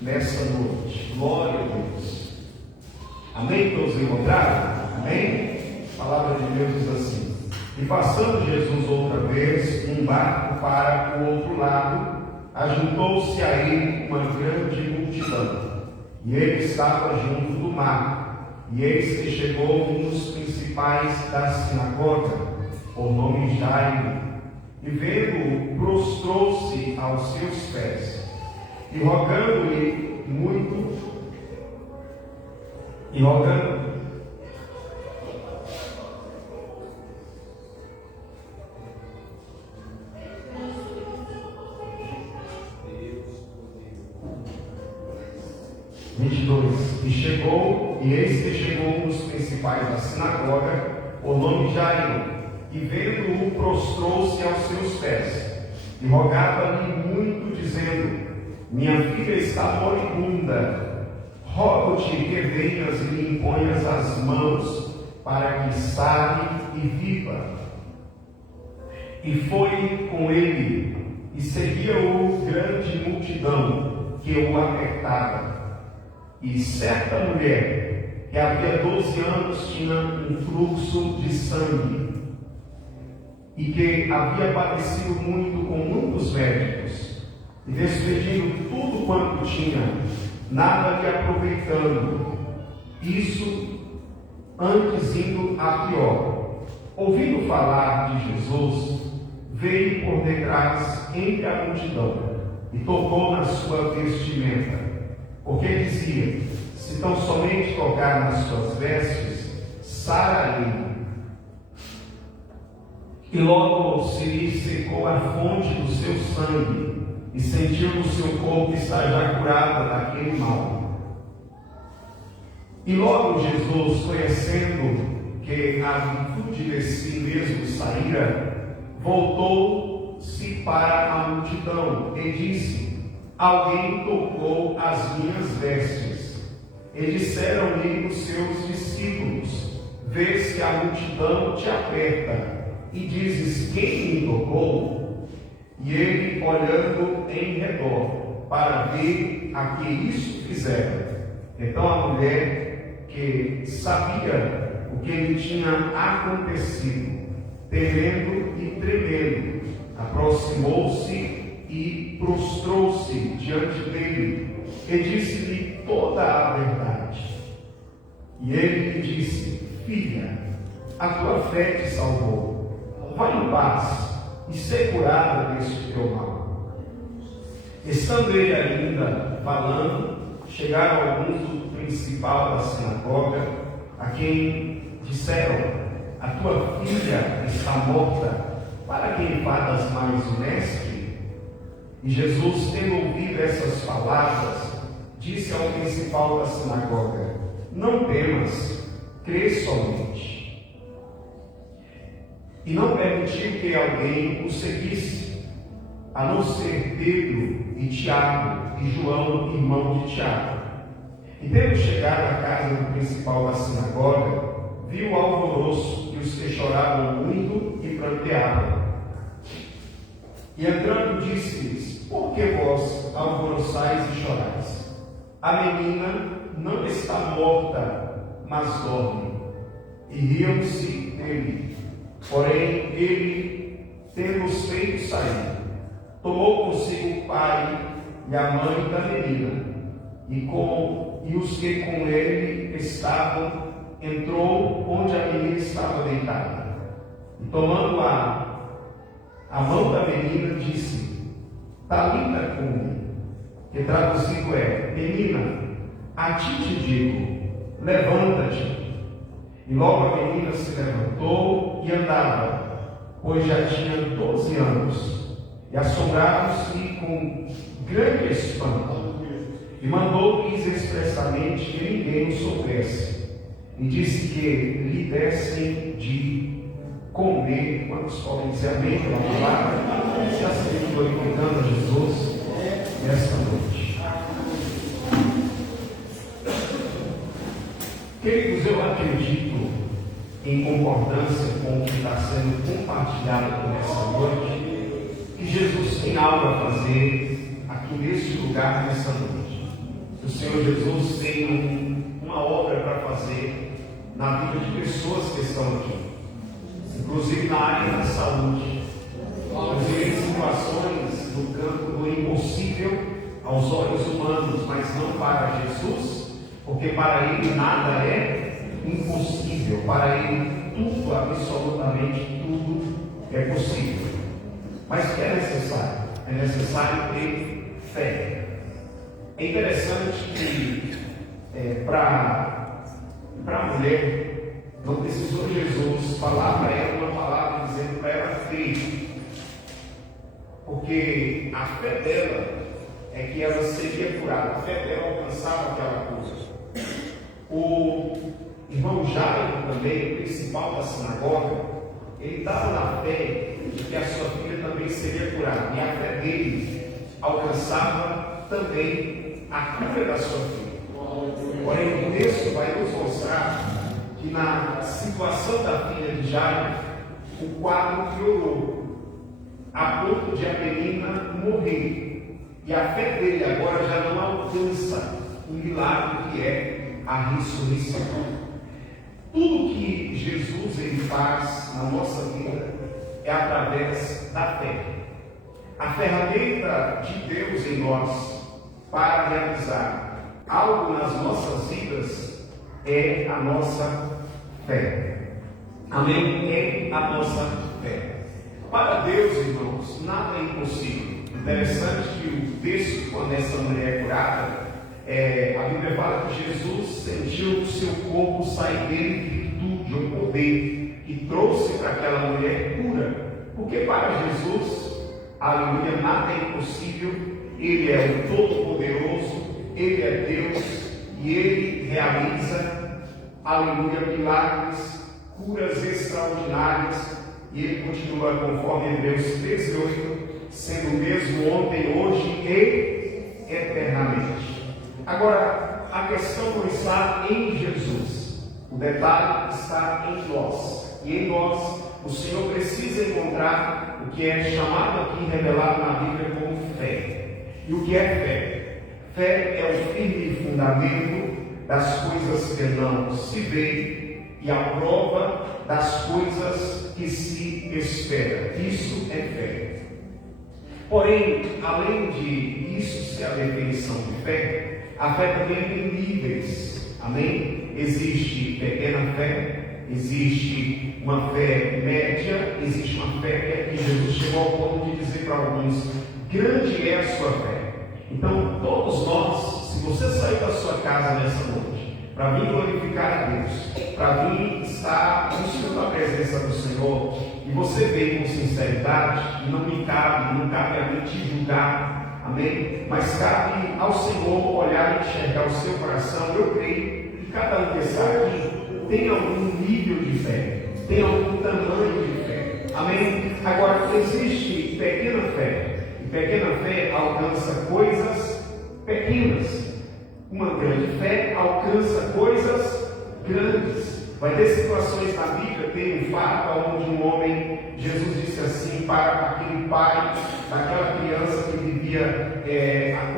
nessa noite. Glória a Deus. Amém? Todos encontraram? Amém? A palavra de Deus diz assim: e passando Jesus outra vez um barco para o outro lado, ajuntou-se a ele uma grande multidão, e ele estava junto do mar. E eis que chegou um dos principais da sinagoga, por nome Jairo, e vendo-o, prostrou-se aos seus pés, e rogando-lhe muito, e chegou, e eis que chegou um dos principais da sinagoga, por nome Jairo, e vendo-o, prostrou-se aos seus pés, e rogava-lhe muito, dizendo: minha filha está moribunda, rogo-te que venhas e lhe imponhas as mãos, para que sare e viva. E foi com ele, e seguia-o grande multidão que o apertava. E certa mulher, que havia 12 anos tinha um fluxo de sangue, e que havia padecido muito com muitos médicos, e despedindo tudo quanto tinha, nada lhe aproveitando, isso antes indo a pior, ouvindo falar de Jesus, veio por detrás entre a multidão, e tocou na sua vestimenta, porque dizia: se tão somente tocar nas suas vestes, sararei. E logo se lhe secou a fonte do seu sangue, e sentiu no seu corpo estar já curada daquele mal. E logo Jesus, conhecendo que a virtude de si mesmo saíra, voltou-se para a multidão e disse: alguém tocou as minhas vestes. E disseram-lhe os seus discípulos: vês que a multidão te aperta, e dizes: quem me tocou? E ele, olhando em redor, para ver a que isso fizeram. Então a mulher, que sabia o que lhe tinha acontecido, temendo e tremendo, aproximou-se e prostrou-se diante dele, e disse-lhe toda a verdade. E ele lhe disse: filha, a tua fé te salvou. Vai em paz e ser curada deste teu mal. Estando ele ainda falando, chegaram alguns do principal da sinagoga, a quem disseram: a tua filha está morta, para quem falas mais o mestre? E Jesus, tendo ouvido essas palavras, disse ao principal da sinagoga: não temas, crê somente. E não permitiu que alguém o seguisse, a não ser Pedro e Tiago e João, irmão de Tiago. E tendo chegado à casa do principal da sinagoga, viu o alvoroço e os que choravam muito e pranteavam. E entrando disse-lhes: por que vós alvoroçais e chorais? A menina não está morta, mas dorme. E riam-se dele. Porém, ele, tendo-os feito sair, tomou consigo o pai e a mãe da menina, e os que com ele estavam, entrou onde a menina estava deitada. E tomando a mão da menina, disse: Talita cumi, que traduzido é: menina, a ti te digo, levanta-te. E logo a menina se levantou e andava, pois já tinha 12 anos. E assombraram-se com grande espanto. E mandou-lhes expressamente que ninguém o soubesse. E disse que lhe dessem de comer. Quantos podem dizer amém pela palavra? Se assim glorificando a Jesus nesta noite. Queridos, eu acredito, em concordância com o que está sendo compartilhado aqui nessa noite, que Jesus tem algo a fazer aqui nesse lugar nessa noite. o Senhor Jesus tem uma obra para fazer na vida de pessoas que estão aqui, inclusive na área da saúde, inclusive em situações do campo do impossível aos olhos humanos, mas não para Jesus, porque para Ele nada é impossível, para Ele tudo, absolutamente tudo é possível. Mas o que é necessário? É necessário ter fé. É interessante que para a mulher não precisou Jesus falar para ela uma palavra dizendo para ela crer, porque a fé dela é que ela seria curada, a fé dela alcançava aquela cura. O irmão Jairo também, o principal da sinagoga, ele estava na fé de que a sua filha também seria curada, e a fé dele alcançava também a cura da sua filha. Porém, o texto vai nos mostrar que na situação da filha de Jairo, o quadro piorou, a ponto de a menina morrer. E a fé dele agora já não alcança o milagre que é a ressurreição. Tudo que Jesus ele faz na nossa vida é através da fé. A ferramenta de Deus em nós para realizar algo nas nossas vidas é a nossa fé. Amém? É a nossa fé. Para Deus, irmãos, nada é impossível. Interessante que o texto, quando essa mulher é curada, a Bíblia fala que Jesus sentiu o seu corpo sair dele virtude ou poder e trouxe para aquela mulher cura. Porque para Jesus, aleluia, nada é impossível. Ele é o Todo-Poderoso, Ele é Deus e Ele realiza, aleluia, milagres, curas extraordinárias, e Ele continua, conforme Hebreus 13:8, sendo o mesmo ontem, hoje e eternamente. Agora, a questão não está em Jesus, o detalhe está em nós, e em nós o Senhor precisa encontrar o que é chamado aqui, revelado na Bíblia como fé. E o que é fé? Fé é o firme fundamento das coisas que não se vê e a prova das coisas que se espera. Isso é fé. Porém, além de isso ser a definição de fé, a fé também tem níveis. Amém? Existe pequena fé, existe uma fé média, existe uma fé que Jesus chegou ao ponto de dizer para alguns: grande é a sua fé. Então, todos nós, se você sair da sua casa nessa noite, para vir glorificar a Deus, para vir estar buscando a presença do Senhor, e você vem com sinceridade, não me cabe, não cabe a mim te julgar, amém? Mas cabe ao Senhor olhar e enxergar o seu coração. Eu creio que cada um que está aqui tem algum nível de fé, tem algum tamanho de fé, amém? Agora, existe pequena fé. Pequena fé alcança coisas pequenas. Uma grande fé alcança coisas grandes. Vai ter situações na Bíblia, tem um fato onde um homem, Jesus disse assim para aquele pai daquela criança que vivia,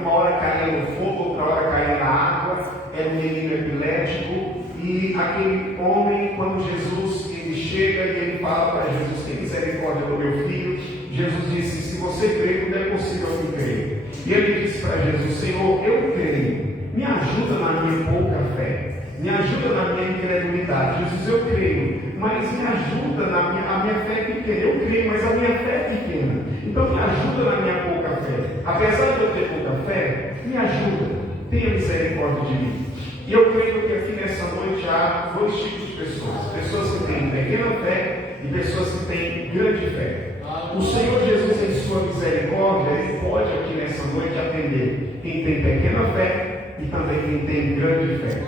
uma hora caía no fogo, outra hora caía na água, era um menino epilético, e aquele homem, quando Jesus ele chega e ele fala para Jesus: tem misericórdia do meu filho. Jesus disse: se você crê, tudo é possível que creia. E ele disse para Jesus: Senhor, eu creio, me ajuda na minha pouca fé, me ajuda na minha incredulidade. Jesus: eu creio, mas me ajuda a minha fé é pequena. Eu creio, mas a minha fé é pequena. Então me ajuda na minha pouca fé. Apesar de eu ter pouca fé, me ajuda, tenha misericórdia de mim. E eu creio que aqui nessa noite há dois tipos de pessoas: pessoas que têm pequena fé e pessoas que têm grande fé. O Senhor Jesus, em sua misericórdia, Ele pode aqui nessa noite atender quem tem pequena fé e também quem tem grande fé.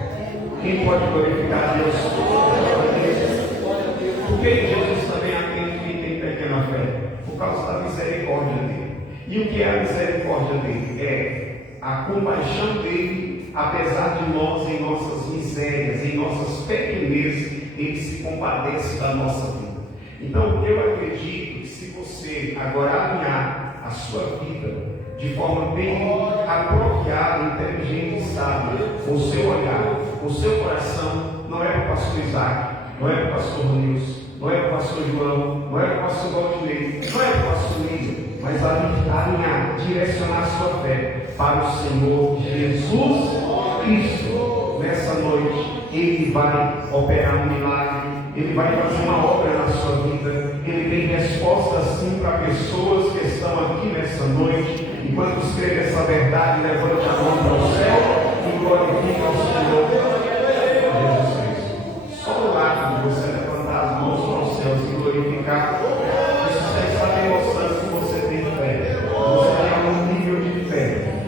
Quem pode glorificar a Deus? Por que Jesus também atende quem tem pequena fé? Por causa da misericórdia dele. E o que é a misericórdia dele? É a compaixão dele, apesar de nós, em nossas misérias, em nossas pequenezes, Ele se compadece da nossa vida. Então, eu acredito que se você agora alinhar a sua vida de forma bem apropriada apropriada, inteligente e sábia, com o seu olhar, com o seu coração, não é para o pastor Isaac, não é para o pastor Nilson, não é para o pastor João, não é para o pastor Valdinei, não é para o pastor Lívia, mas alinhar, direcionar a sua fé para o Senhor Jesus Cristo. Nessa noite, Ele vai operar um milagre, Ele vai fazer uma obra na sua vida, Ele tem resposta sim para pessoas que estão aqui nessa noite. Enquanto escreve essa verdade, levante a mão para o céu e glorifique ao Senhor Jesus Cristo. Só o lado de você levantar as mãos para os céus e glorificar, isso já está demonstrando que você tem fé, você tem um nível de fé.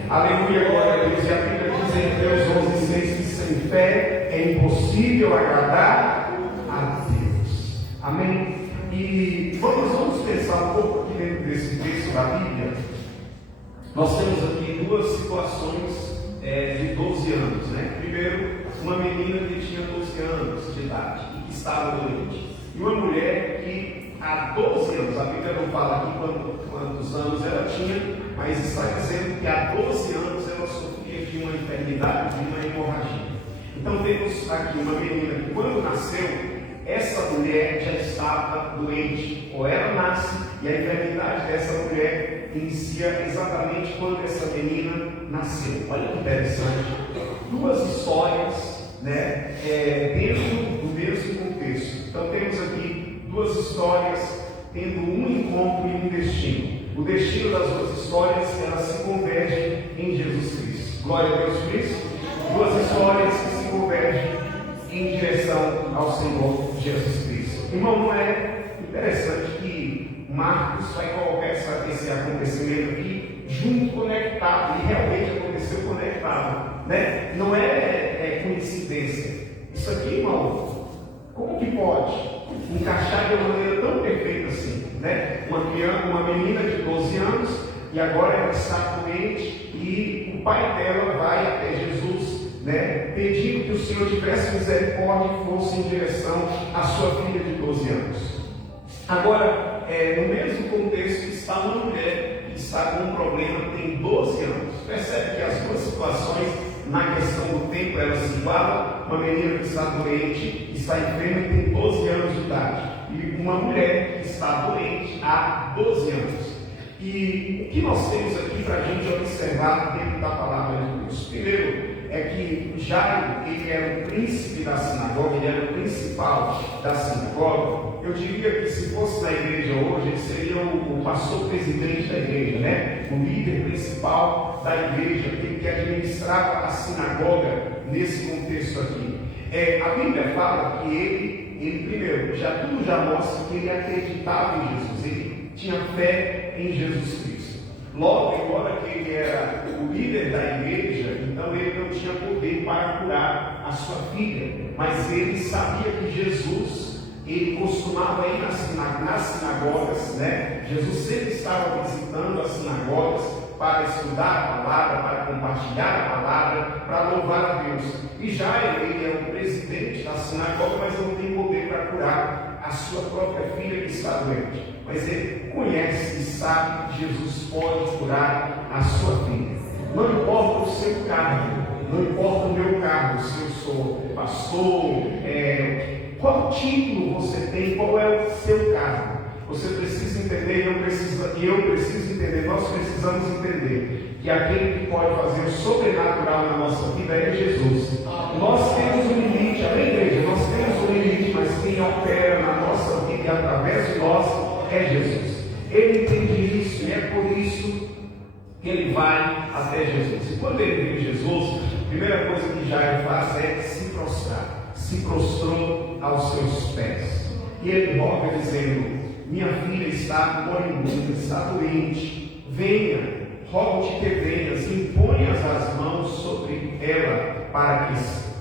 Aleluia, glória a Deus. E a Bíblia diz em Hebreus 11:6 que sem fé é impossível agradar a Deus. Amém? E vamos pensar um pouco aqui dentro desse texto da Bíblia. Nós temos aqui duas situações de 12 anos, né? Primeiro, uma menina que tinha 12 anos de idade e que estava doente. E uma mulher que há 12 anos, a Bíblia não fala aqui quantos anos ela tinha, mas está dizendo que há 12 anos ela sofria de uma enfermidade, de uma hemorragia. Então temos aqui uma menina que quando nasceu, essa mulher já estava doente, ou ela nasce, e a enfermidade dessa mulher inicia exatamente quando essa menina nasceu. Olha que interessante, duas histórias, né, dentro do mesmo contexto. Então temos aqui duas histórias tendo um encontro e um destino. O destino das duas histórias, elas se convergem em Jesus Cristo. Glória a Deus por isso. Duas histórias que se convergem em direção ao Senhor Jesus Cristo. Irmão, não é interessante que Marcos vai colocar esse acontecimento aqui junto, conectado, e realmente aconteceu conectado, né? Não é coincidência. Isso aqui, irmão, como que pode encaixar de uma maneira tão perfeita assim, né? Uma menina de 12 anos, e agora ela está doente, e o pai dela vai até Jesus, né, pedindo que o Senhor tivesse misericórdia e fosse em direção à sua filha de 12 anos. Agora, no mesmo contexto está uma mulher que está com um problema, tem 12 anos. Percebe que as duas situações, na questão do tempo, elas se igualam. Uma menina que está doente, está enferma e tem 12 anos de idade. E uma mulher que está doente há 12 anos. E o que nós temos aqui para a gente observar dentro da palavra de Deus? Primeiro, é que Jairo, ele era o príncipe da sinagoga, ele era o principal da sinagoga. Eu diria que se fosse na igreja hoje, ele seria o pastor presidente da igreja, né? O líder principal da igreja, aquele que administrava a sinagoga nesse contexto aqui. A Bíblia fala que ele primeiro, tudo já mostra que ele acreditava em Jesus, ele tinha fé em Jesus Cristo. Logo, embora que ele era o líder da igreja, então ele não tinha poder para curar a sua filha, mas ele sabia que Jesus, ele costumava ir nas sinagogas, né? Jesus sempre estava visitando as sinagogas para estudar a palavra, para compartilhar a palavra, para louvar a Deus. E Jairo, ele é o presidente da sinagoga, mas não tem poder para curar a sua própria filha que está doente. Mas ele conhece e sabe que Jesus pode curar a sua filha. Não importa o seu cargo, não importa o meu cargo, se eu sou pastor, qual título você tem, qual é o seu cargo. Você precisa entender, eu preciso entender, nós precisamos entender que aquele que pode fazer o sobrenatural na nossa vida é Jesus. Nós temos um limite, amém, igreja? Nós temos um limite, mas quem opera na nossa vida e através de nós é Jesus. Ele entende isso e é por isso que ele vai até Jesus. E quando ele vê Jesus, a primeira coisa que Jairo faz é se prostrar. Se prostrou aos seus pés. E ele roga dizendo: minha filha está moribunda, está doente. Venha, rogo-te que venhas, imponhas as mãos sobre ela para que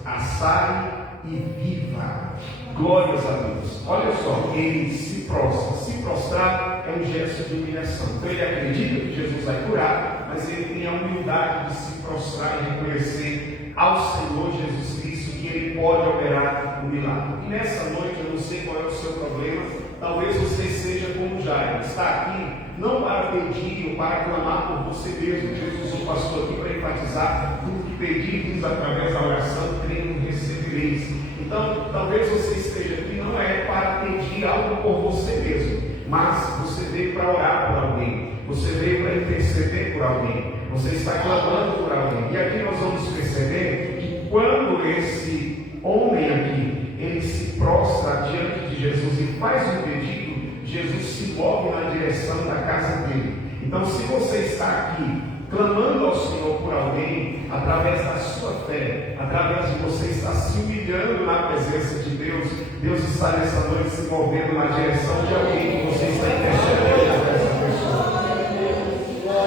a sare e viva. Glórias a Deus. Olha só, ele se prostra. Se prostrar é um gesto de humilhação. Então ele acredita que Jesus vai curar, mas ele tem a humildade de se prostrar e reconhecer ao Senhor Jesus Cristo que ele pode operar um milagre. E nessa noite, eu não sei qual é o seu problema, talvez você seja como Jairo, está aqui não para pedir ou para clamar por você mesmo. Jesus usou o pastor aqui para enfatizar tudo que pedis através da oração, crendo recebereis. Então, talvez você esteja aqui não é para pedir algo por você mesmo, mas você veio para orar por alguém, você veio para interceder por alguém, você está clamando por alguém. E aqui nós vamos perceber que quando esse homem aqui, ele se prostra diante de Jesus e faz um pedido, Jesus se move na direção da casa dele. Então, se você está aqui clamando ao Senhor por alguém, através da sua fé, através de você estar se humilhando na presença de Deus, Deus está nessa noite se movendo na direção de alguém que você está intercedendo por essa pessoa.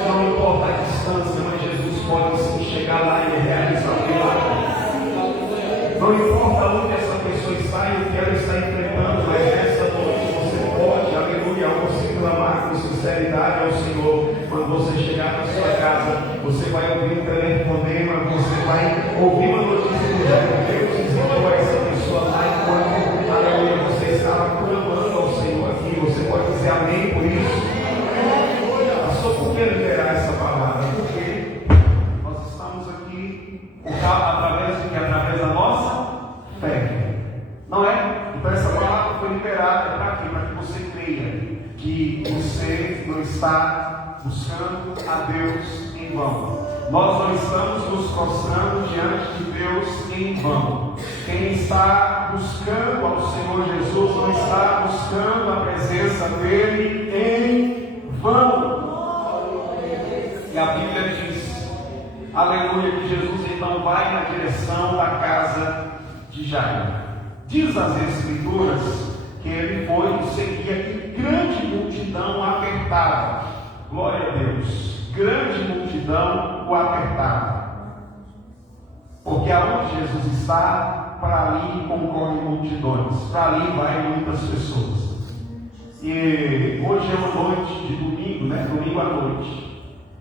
Não importa a distância, mas Jesus pode sim chegar lá e realizar um milagre. Não importa onde essa pessoa está e o que ela está enfrentando, mas nessa noite você pode, aleluia, ao você clamar com sinceridade ao Senhor. Quando você chegar na sua casa, você vai ouvir um telefonema, você vai ouvir uma notícia de Deus dizendo a essa pessoa lá enquanto, aleluia, você estava clamando ao Senhor aqui. Você pode dizer amém por isso? Só por que liberar essa palavra? Porque nós estamos aqui através de que? Através da nossa fé. Não é? Então essa palavra foi liberada para quê? Para que você creia que você não está buscando a Deus em vão. Nós não estamos nos prostrando diante de Deus em vão. Quem está buscando ao Senhor Jesus não está buscando a presença dele em vão. E a Bíblia diz, aleluia, que Jesus então vai na direção da casa de Jairo. Diz as Escrituras que ele foi e seguia que grande multidão apertava. Glória a Deus. Grande multidão o apertava. Porque aonde Jesus está, para ali concorrem multidões. Para ali vai muitas pessoas. E hoje é uma noite de domingo, né? Domingo à noite.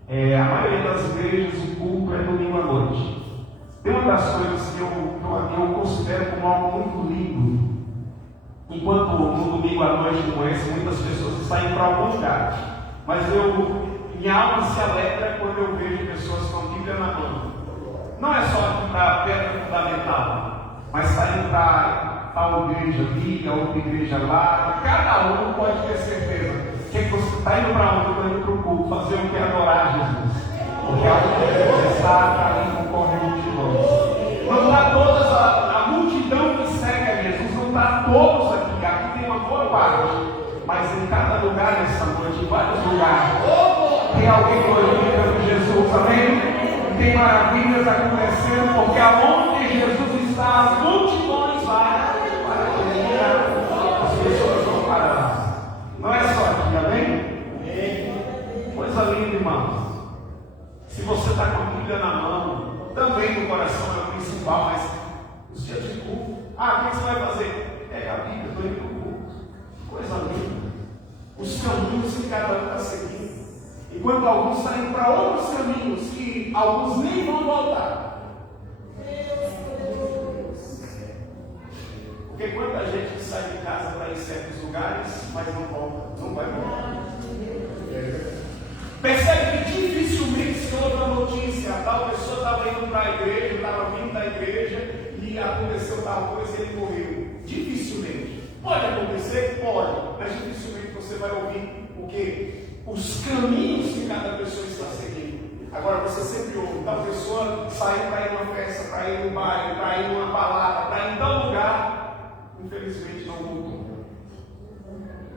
A maioria das igrejas, o culto é domingo à noite. Tem uma das coisas que eu considero como algo muito lindo. Enquanto no domingo à noite como esse, muitas pessoas estão indo para algum lugar. Mas minha alma se alegra quando eu vejo pessoas com a Bíblia na mão. Não é só para a pedra fundamental, mas saindo para a igreja ali, a outra igreja lá. Cada um pode ter certeza que você está indo para onde? Está indo para o culto, fazer o que? Adorar Jesus. Porque aonde você está, ali concorre multidões. Não está todas a multidão que segue a Jesus, não está todos aqui. Aqui tem uma boa parte, mas em cada lugar nessa noite, em vários lugares, tem alguém glorificando Jesus, amém? Tem maravilhas acontecendo, porque aonde Jesus está, as multidões vão para chegar, as pessoas vão parar. Não é só aqui, amém? Coisa linda, irmãos. Se você está com a Bíblia na mão, também no coração é o principal, mas os dias de culto, o que você vai fazer? Pega a Bíblia, estou indo para o culto. Coisa linda. Os caminhos que cada um está seguindo. Enquanto alguns estão indo para outros caminhos que alguns nem vão voltar. Porque quanta gente sai de casa para ir em certos lugares, mas não volta, não vai voltar. Percebe que dificilmente se outra notícia, tal pessoa estava indo para a igreja, estava vindo da igreja e aconteceu tal coisa e ele morreu. Dificilmente. Pode acontecer? Pode, mas dificilmente você vai ouvir o quê? Os caminhos que cada pessoa está seguindo. Agora você sempre ouve, tal pessoa saiu para ir numa festa, para ir num baile, para ir numa balada, para ir em tal lugar. Infelizmente não voltou.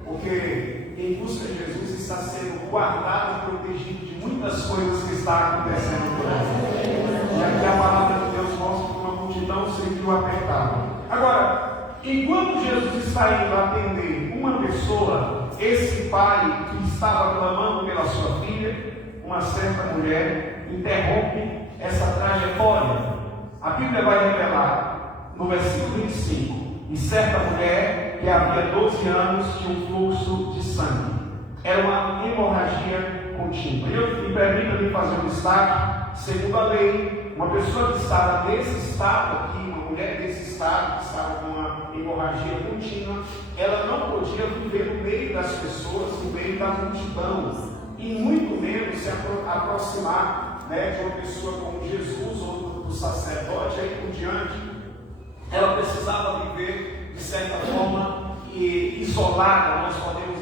Porque em busca de Jesus está sendo guardado e protegido de muitas coisas que estão acontecendo por aí. E aqui a palavra de Deus mostra que uma multidão se viu apertada. Agora, enquanto Jesus está indo atender uma pessoa, esse pai que estava clamando pela sua filha, uma certa mulher, interrompe essa trajetória. A Bíblia vai revelar no versículo 25: e certa mulher que havia 12 anos tinha um fluxo de sangue. Era uma hemorragia contínua. Eu me permito fazer um destaque: segundo a lei. Uma pessoa que estava nesse estado aqui, uma mulher desse estado, que estava com uma hemorragia contínua, ela não podia viver no meio das pessoas, no meio da multidão, e muito menos se aproximar, de uma pessoa como Jesus ou do sacerdote, aí por diante. Ela precisava viver, de certa forma, isolada. Nós podemos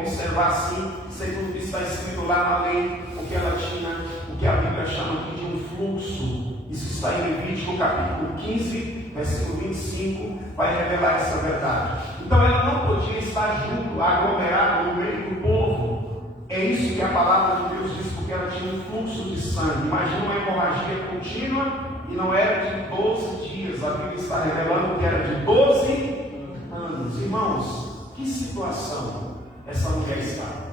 observar assim, segundo o que está escrito lá na lei, porque ela tinha o que a Bíblia chama aqui de um fluxo. Isso está em Levítico capítulo 15, versículo 25, vai revelar essa verdade. Então ela não podia estar junto, aglomerada no meio do povo. É isso que a palavra de Deus diz, porque ela tinha um fluxo de sangue. Imagina uma hemorragia contínua, e não era de 12 dias, a Bíblia está revelando que era de 12 anos. Irmãos, que situação essa mulher estava?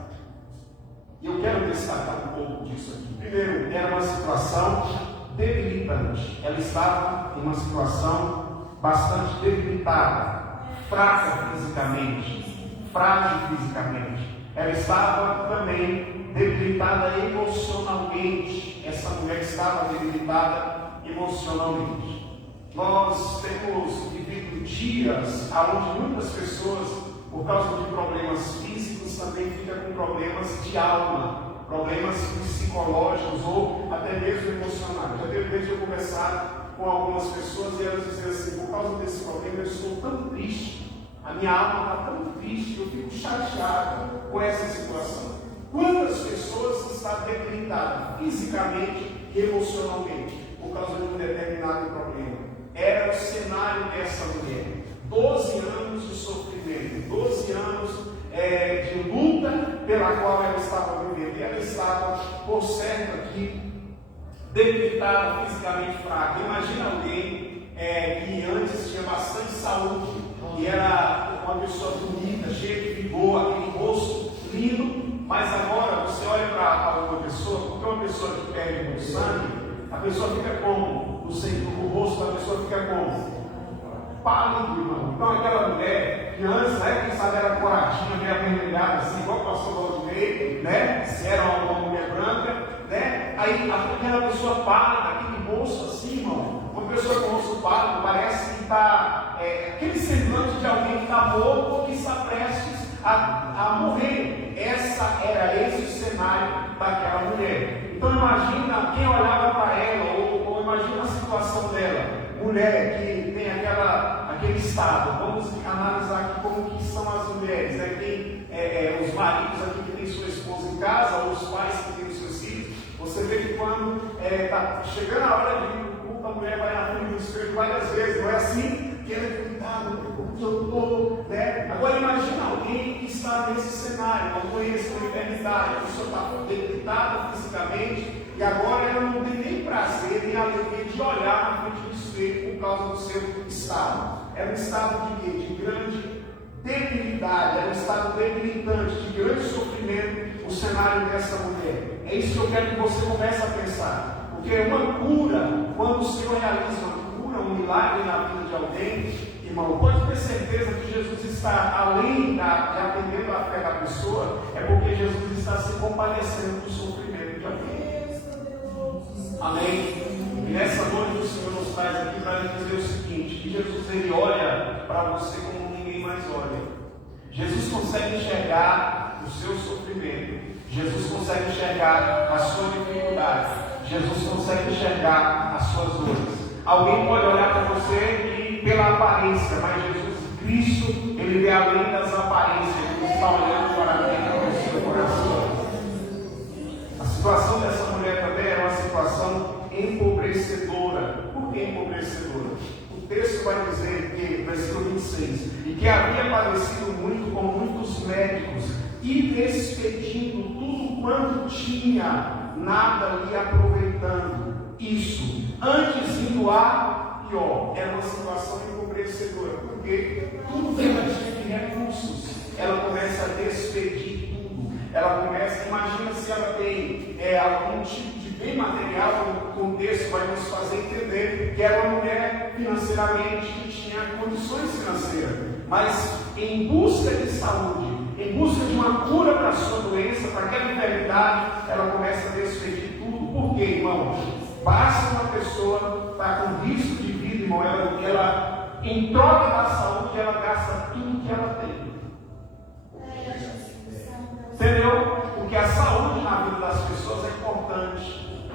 E eu quero destacar um pouco disso aqui. Primeiro, era uma situação debilitante. Ela estava em uma situação bastante debilitada, fraca fisicamente, frágil fisicamente. Ela estava também debilitada emocionalmente. Essa mulher estava debilitada emocionalmente. Nós temos vivido dias onde muitas pessoas, por causa de problemas físicos, também ficam com problemas de alma, problemas psicológicos ou até mesmo emocionais. Já teve vez de eu conversar com algumas pessoas e elas diziam assim: por causa desse problema eu estou tão triste, a minha alma está tão triste, eu fico chateado com essa situação. Quantas pessoas estão debilitadas fisicamente e emocionalmente por causa de um determinado problema? Era o cenário dessa mulher. 12 anos de sofrimento, 12 anos de luta pela qual ela estava vivendo. E ela estava, por certo, aqui, debilitada, fisicamente fraca. Imagina alguém que antes tinha bastante saúde e era uma pessoa bonita, cheia de vigor, aquele rosto lindo, mas agora você olha para uma pessoa, porque uma pessoa que perde muito sangue, a pessoa fica como? O rosto da pessoa fica como? Pálido, irmão. Então aquela mulher que antes, quem sabe era coradinha, meio avermelhada, assim, igual o pastor Valdinei, se era uma mulher branca, aí aquela pessoa pálida, aquele rosto assim, irmão, uma pessoa com rosto pálido, parece que está, aquele semblante de alguém que está morto ou que está prestes a morrer. Esse o cenário daquela mulher. Então imagina quem olhava para ela, ou imagina a situação dela. Mulher que tem aquele estado. Vamos analisar aqui como que são as mulheres. Tem os maridos aqui que têm sua esposa em casa, ou os pais que têm os seus filhos. Você vê que quando está chegando a hora de ir para o culto, a mulher vai na frente do espelho várias vezes. Não é assim? Que ela é cuidado, porque eu estou. Agora imagina alguém que está nesse cenário, uma doença, uma enfermidade, a pessoa está debilitada fisicamente. E agora ela não tem nem prazer, nem alegria de olhar na frente do espelho por causa do seu estado. Era um estado de quê? De grande debilidade, era um estado debilitante, de grande sofrimento, o cenário dessa mulher. É isso que eu quero que você comece a pensar. Porque uma cura, quando o Senhor realiza uma cura, um milagre na vida de alguém, irmão, pode ter certeza que Jesus está, além de atender a fé da pessoa, é porque Jesus está se compadecendo do sofrimento de alguém. Amém? E nessa noite o Senhor nos traz aqui para dizer o seguinte: que Jesus ele olha para você como ninguém mais olha. Jesus consegue enxergar o seu sofrimento. Jesus consegue enxergar a sua dificuldade. Jesus consegue enxergar as suas dores. Alguém pode olhar para você pela aparência, mas Jesus Cristo, ele vê além das aparências. Ele está olhando para dentro do seu coração. A situação dessa mulher também era uma situação empobrecedora. Por que empobrecedora? O texto vai dizer que, versículo 26, e que havia padecido muito com muitos médicos e despedindo tudo quanto tinha, nada lhe aproveitando. Isso, antes indo a pior. Era uma situação empobrecedora, porque tudo que ela tinha de recursos, ela começa a despedir tudo. Ela começa, imagina se ela tem algum tipo de bem material, o contexto vai nos fazer entender que era uma mulher financeiramente que tinha condições financeiras, mas em busca de saúde, em busca de uma cura para a sua doença, para aquela enfermidade, ela começa a despedir tudo. Por Porque, irmão, basta uma pessoa estar com risco de vida, irmão, ela em troca da saúde, ela gasta tudo que ela tem. Entendeu? Porque a saúde na vida das pessoas é importante.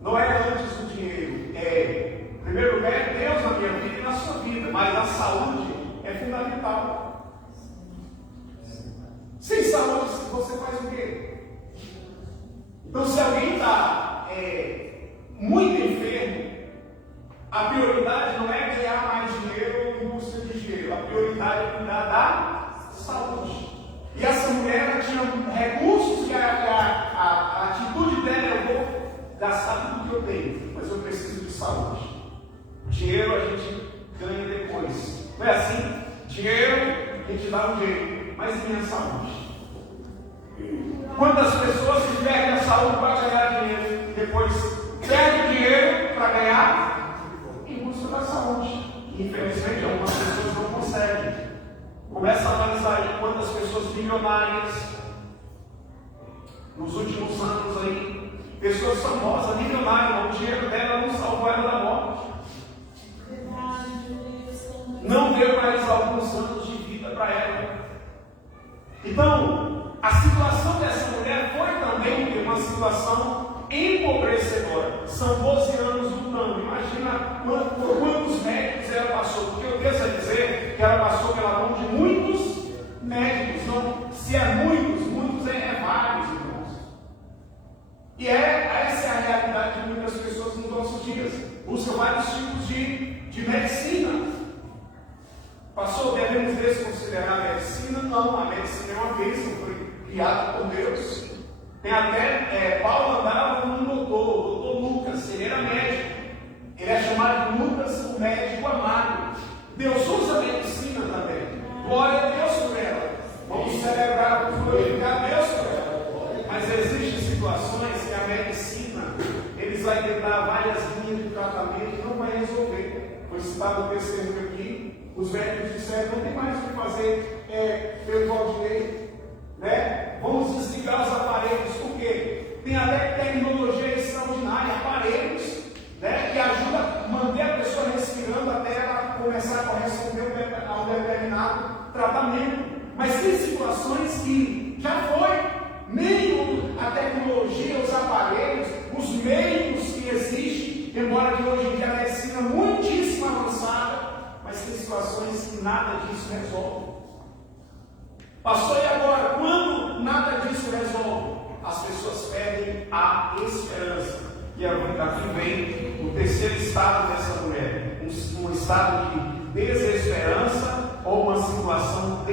Não é antes do dinheiro. Em primeiro lugar, é Deus na minha vida e na sua vida. Mas a saúde é fundamental. Sem saúde, você faz o quê? Então, se alguém está muito enfermo, a prioridade não é ganhar mais dinheiro em busca de dinheiro. A prioridade é cuidar da saúde. E essa mulher, ela tinha recursos que a atitude dela, eu vou gastar tudo que eu tenho, mas eu preciso de saúde. Dinheiro a gente ganha depois. Não é assim? Dinheiro a gente dá um jeito, mas minha saúde. Quantas pessoas que perdem a saúde para ganhar dinheiro, depois perdem o dinheiro para ganhar em busca da saúde? Infelizmente, algumas pessoas não conseguem. Começa a analisar aí quantas pessoas milionárias nos últimos anos aí, pessoas famosas, milionárias, o dinheiro dela não salvou ela da morte. Não deu mais alguns anos de vida para ela. Então, a situação dessa mulher foi também uma situação empobrecedora. São 12 anos lutando. Imagina por quantos médicos ela passou. Porque eu devo dizer que ela passou pela mão de muitos médicos. Não, se é muitos é vários, irmãos. E essa é a realidade de muitas pessoas nos nossos dias. Buscam vários tipos de medicina. Pastor, devemos desconsiderar a medicina? Não, a medicina é uma bênção, foi criada por Deus. Tem até, Paulo andava com um doutor Lucas, ele era médico. Ele é chamado de Lucas, o médico amado. Deus usa a medicina também. Glória a Deus por ela. Vamos celebrar, glorificar a Deus por ela. Mas existem situações que a medicina, eles vão tentar várias linhas de tratamento e não vai resolver. Foi citado o testemunho aqui. Os médicos disseram, não tem mais o que fazer pelo Valdinei, né? Vamos desligar os aparelhos, porque tem até tecnologia extraordinária, aparelhos, né, que ajudam a manter a pessoa respirando até ela começar a corresponder a um determinado tratamento. Mas tem situações que já foi, nem a tecnologia, os aparelhos, os meios que existem, embora de hoje em dia a medicina muitíssimo avançada, mas tem situações que nada disso resolve. Pastor, e agora? Quando nada disso resolve, as pessoas perdem a esperança. E aqui vem o terceiro estado dessa mulher. Um estado de desesperança ou uma situação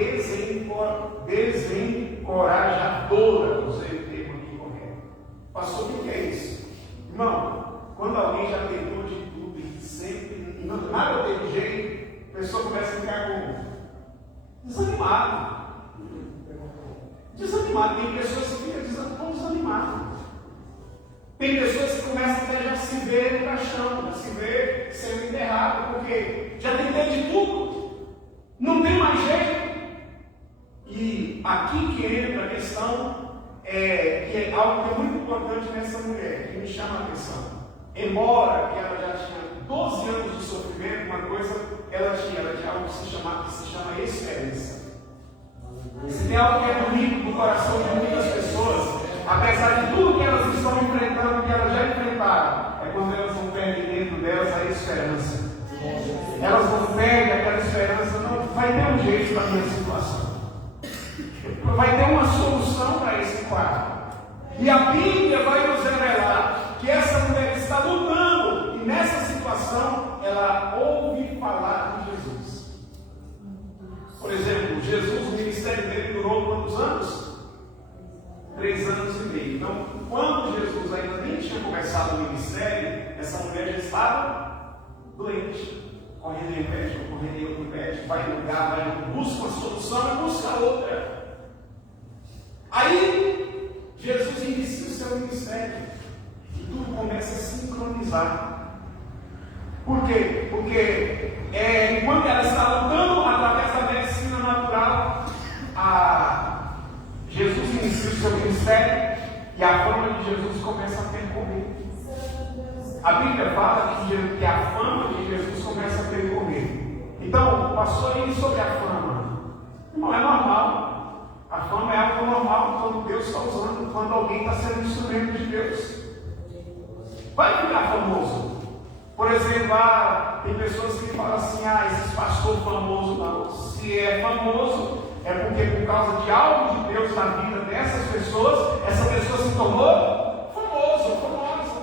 desencorajadora. Usei o termo aqui correto. Pastor, o que é isso? Irmão, quando alguém já tentou de tudo e sempre nada teve jeito, a pessoa começa a ficar com desanimado. Tem pessoas que ficam desanimadas. Tem pessoas que começam até já a se ver no caixão, a se ver sendo enterrado, porque já tentei de tudo, não tem mais jeito. E aqui que entra a questão, que é algo que é muito importante nessa mulher, que me chama a atenção. Embora que ela já tinha 12 anos de sofrimento, uma coisa ela tinha algo que se chama esperança. Se tem algo que é bonito no coração de muitas pessoas, apesar de tudo que elas estão enfrentando, que elas já enfrentaram, é quando elas não perdem dentro delas a esperança. Elas não perdem aquela esperança, não, vai ter um jeito para a minha situação. Vai ter uma solução para esse quadro. E a Bíblia vai nos revelar que essa mulher está lutando, e nessa situação ela ouve falar de Jesus. Por exemplo, Jesus, o ministério dele durou quantos anos? 3 anos e meio. Então, quando Jesus ainda nem tinha começado o ministério, essa mulher já estava doente. Correndo em médico, correndo em outro médico, vai em lugar, busca uma solução e busca outra. Aí, Jesus inicia o seu ministério e tudo começa a sincronizar. Por quê? Porque enquanto ela está lutando através da medicina natural, Jesus inicia o seu ministério e a fama de Jesus começa a percorrer. a Bíblia fala que a fama de Jesus começa a percorrer. Então, pastor, e sobre a fama? Não é normal. A fama é algo normal quando Deus está usando, quando alguém está sendo instrumento de Deus. Vai ficar famoso. Por exemplo, tem pessoas que falam assim, esse pastor famoso não. Se é famoso, é porque por causa de algo de Deus na vida dessas pessoas, essa pessoa se tornou famoso ou famosa.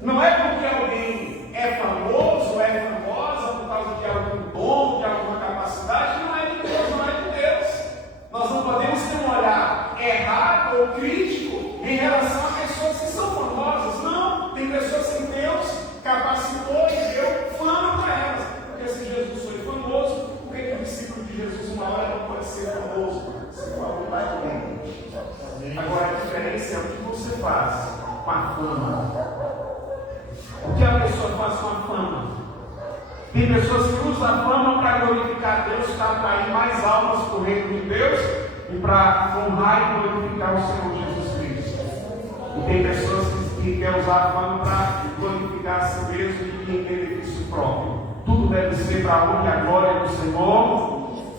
Não é porque alguém é famoso, é famosa por causa de algum dom, de alguma capacidade, não é de Deus, não é de Deus. Nós não podemos ter um olhar errado ou crítico em relação a pessoas que são famosas. Não, tem pessoas que Deus capacitou e deu fama para elas. Porque se Jesus foi famoso, por que o discípulo de Jesus uma hora não pode ser famoso? Se for vai bem. Agora a diferença é o que você faz com a fama. O que a pessoa faz com a fama? Tem pessoas que usam a fama para glorificar Deus, para atrair mais almas para o reino de Deus e para honrar e glorificar o Senhor Jesus Cristo. E tem pessoas que querem usar a fama para glorificar a si mesmo e em benefício próprio. Tudo deve ser para a honra e a glória do Senhor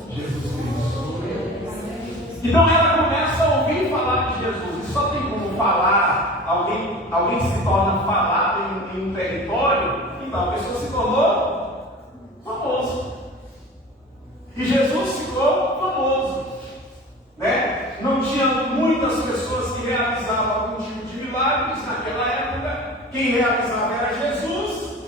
Jesus Cristo. Então ela começa a ouvir falar de Jesus. E só tem como falar, alguém se torna falado em um território, então a pessoa se tornou famoso. E Jesus ficou famoso. Né? Não tinha muitas pessoas que realizavam algum tipo de milagres naquela época. Quem realizava era Jesus.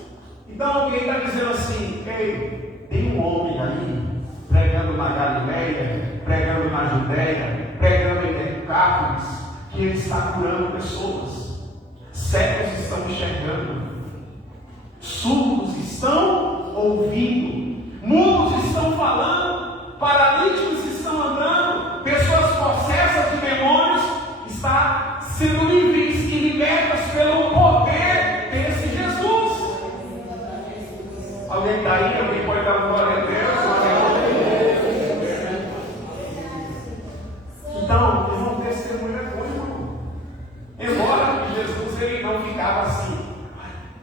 Então alguém está dizendo assim: ei, tem um homem aí pregando na Galileia, pregando na Judéia, pregando em Decápolis, que ele está curando pessoas. Cegos estão enxergando, surdos estão ouvindo, mudos estão falando, paralíticos estão andando, pessoas possessas de demônios estão sendo livres e libertas pelo poder desse Jesus. Alguém está aí? Alguém pode dar glória a Deus? Então, irmão, testemunho é bom, irmão. Embora Jesus ele não ficava assim,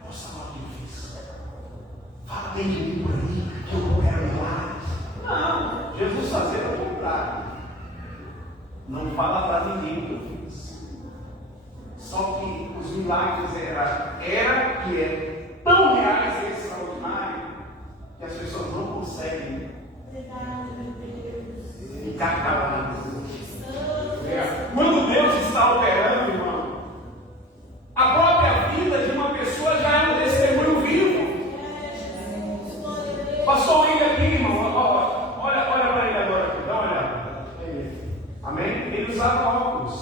nossa, olha o que eu fiz. Fala bem de mim por aí, que eu quero milagres. Não, Jesus fazia o contrário. Não fala para ninguém o que eu fiz. Só que os milagres era e é tão reais e extraordinários que as pessoas não conseguem ficar caladas. Quando Deus está operando, irmão, a própria vida de uma pessoa já é um testemunho vivo. Passou o William aqui, irmão. Olha para ele agora, dá uma olhada. Amém? Ele usava óculos.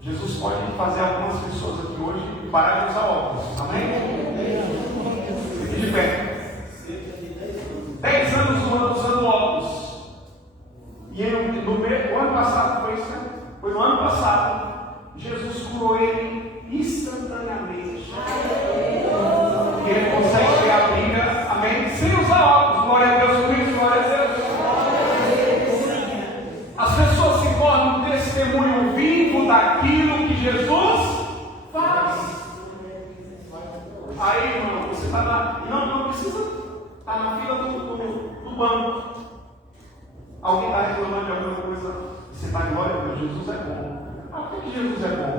Jesus pode fazer algumas pessoas aqui hoje parar de usar óculos. Amém? Fique de pé. 10 anos usando óculos. E no ano passado foi isso, né? Foi no ano passado. Jesus curou ele instantaneamente. E ele consegue ver a Bíblia, amém? Sem usar óculos. Glória a Deus por isso, glória a Deus. As pessoas se tornam um testemunho vivo daquilo que Jesus faz. Aí, irmão, você está lá. Não precisa estar na fila do banco. Alguém está reclamando de alguma coisa, você está em glória a Deus, Jesus é bom. Por que Jesus é bom?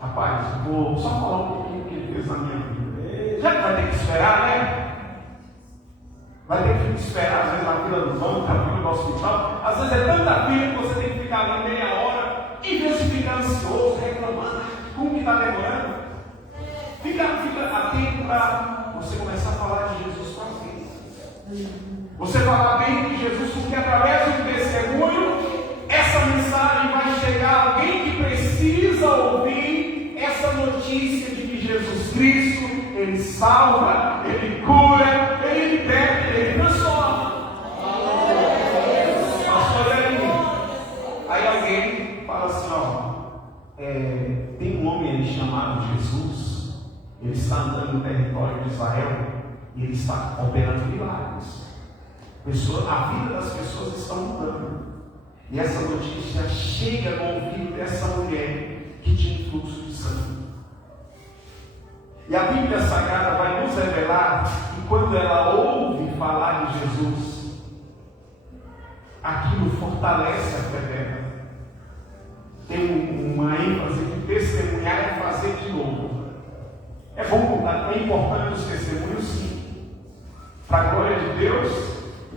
Rapaz, vou só falar um pouquinho do que ele fez na minha vida. Já que vai ter que esperar, né? Vai ter que esperar, às vezes, na fila do banco, na fila do hospital. Às vezes é tanta fila que você tem que ficar ali meia hora, em vez de ficar ansioso, reclamando, como que está demorando? Fica atento para você começar a falar de Jesus para alguém. Você falar bem de Jesus, porque através do testemunho, essa mensagem vai chegar a alguém que precisa ouvir essa notícia de que Jesus Cristo, Ele salva, Ele cura, Ele liberta, Ele transforma. Aí alguém fala assim, tem um homem ali chamado Jesus, ele está andando no território de Israel e ele está operando milagres. A vida das pessoas está mudando. E essa notícia chega no ouvido dessa mulher que tinha fluxo de sangue. E a Bíblia Sagrada vai nos revelar que quando ela ouve falar de Jesus, aquilo fortalece a fé dela. Tem uma ênfase que testemunhar é fazer de novo. É bom, é importante os testemunhos, sim, para a glória de Deus,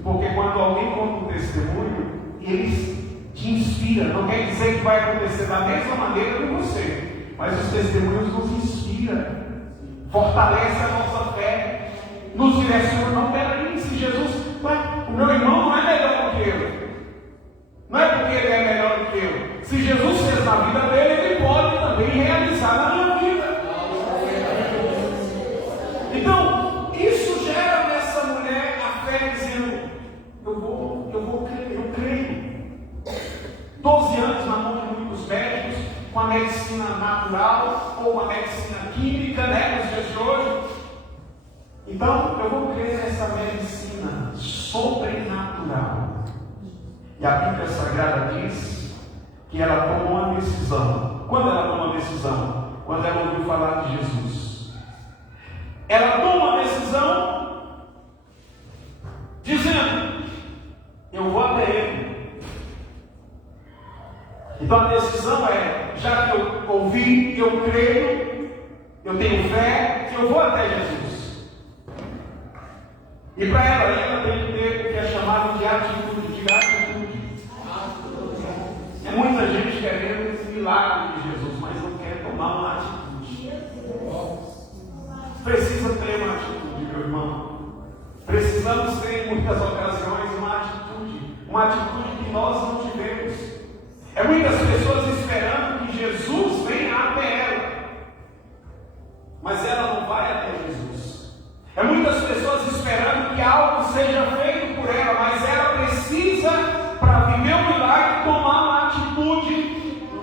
porque quando alguém conta um testemunho, ele te inspira. Não quer dizer que vai acontecer da mesma maneira que você, mas os testemunhos nos inspiram, fortalece a nossa fé, nos direciona. Não, peraí, se Jesus, o meu irmão não é melhor do que eu, não é porque ele é melhor do que eu. Se Jesus fez na vida dele, ele pode também realizar na minha vida. Então, isso gera nessa mulher a fé dizendo: eu vou crer, eu creio. 12 anos na mão de muitos médicos, com a medicina natural ou a medicina química, né, nos dias de hoje. Então, eu vou crer nessa medicina sobrenatural. E a Bíblia Sagrada diz que ela tomou uma decisão. Quando ela tomou uma decisão? Quando ela ouviu falar de Jesus. Ela toma uma decisão dizendo: eu vou até ele. Então a decisão é: já que eu ouvi, eu creio, eu tenho fé, eu vou até Jesus. E para ela tem que ter o que é chamado de atitude. É muita gente querendo o milagre de Jesus, mas não quer tomar uma atitude. Precisa ter uma atitude, meu irmão. Precisamos ter em muitas ocasiões uma atitude que nós não tivemos. É muitas pessoas esperando que Jesus venha até ela, mas ela não vai até Jesus. É muitas pessoas esperando que algo seja feito por ela, mas ela precisa, para viver o milagre, tomar uma atitude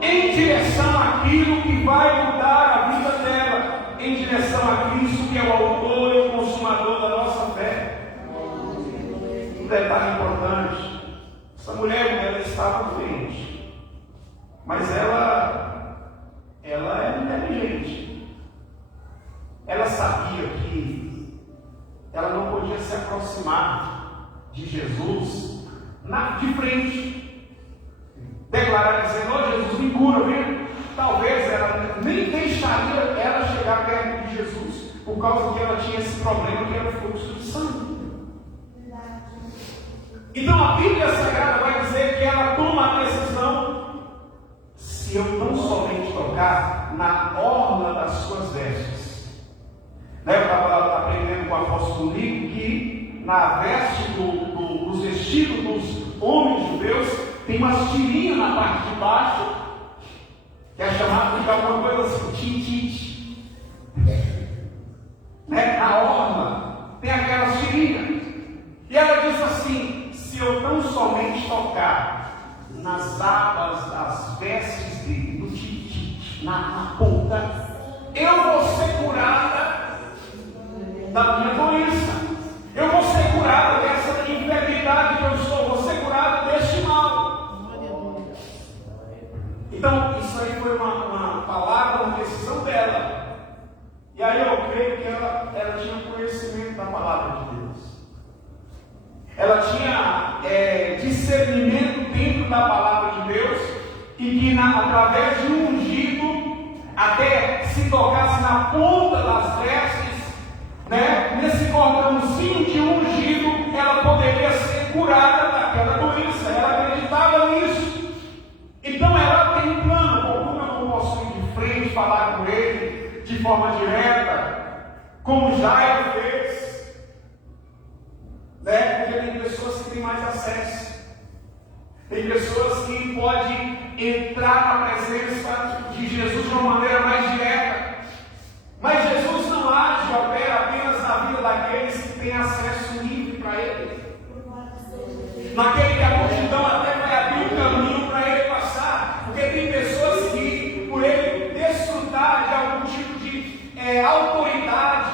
em direção àquilo que vai mudar a vida dela, em direção a Cristo, que é o autor e o consumador da nossa fé. Um detalhe importante: essa mulher estava doente, mas ela é inteligente. Ela sabia que ela não podia se aproximar de Jesus de frente, declarar dizendo: ó Jesus, me cura, viu? Talvez ela nem deixaria ela chegar perto de Jesus, por causa que ela tinha esse problema que era o fluxo de sangue. Então a Bíblia Sagrada vai dizer que ela toma a decisão: se eu tão somente tocar na orla das suas vestes. Eu estava aprendendo com o apóstolo Nico que na veste dos vestidos dos homens judeus tem umas tirinhas na parte de baixo, que é chamado de alguma coisa assim, titite. Na orla tem aquelas tirinhas. E ela diz assim: se eu tão somente tocar nas abas das vestes dele, no titite, na ponta, eu vou ser curada da minha doença. Eu vou ser curada dessa enfermidade que eu estou. Vou ser curada deste mal. Então, isso aí foi uma palavra, uma decisão dela. E aí eu creio que ela tinha conhecimento da palavra de Deus. Ela tinha discernimento dentro da palavra de Deus. E que através de um ungido, até se tocasse na ponta das vestes, nesse cordãozinho de ungido, ela poderia ser curada daquela doença. Ela acreditava nisso. Então ela tem um plano. Como eu não posso ir de frente falar com ele de forma direta, como Jairo fez, porque tem pessoas que têm mais acesso, tem pessoas que podem entrar na presença de Jesus de uma maneira mais direta. Mas Jesus não age e opera apenas na vida daqueles que têm acesso livre para Ele. Naquele que a multidão até vai abrir um caminho para ele passar. Porque tem pessoas que, por ele desfrutar de algum tipo de autoridade,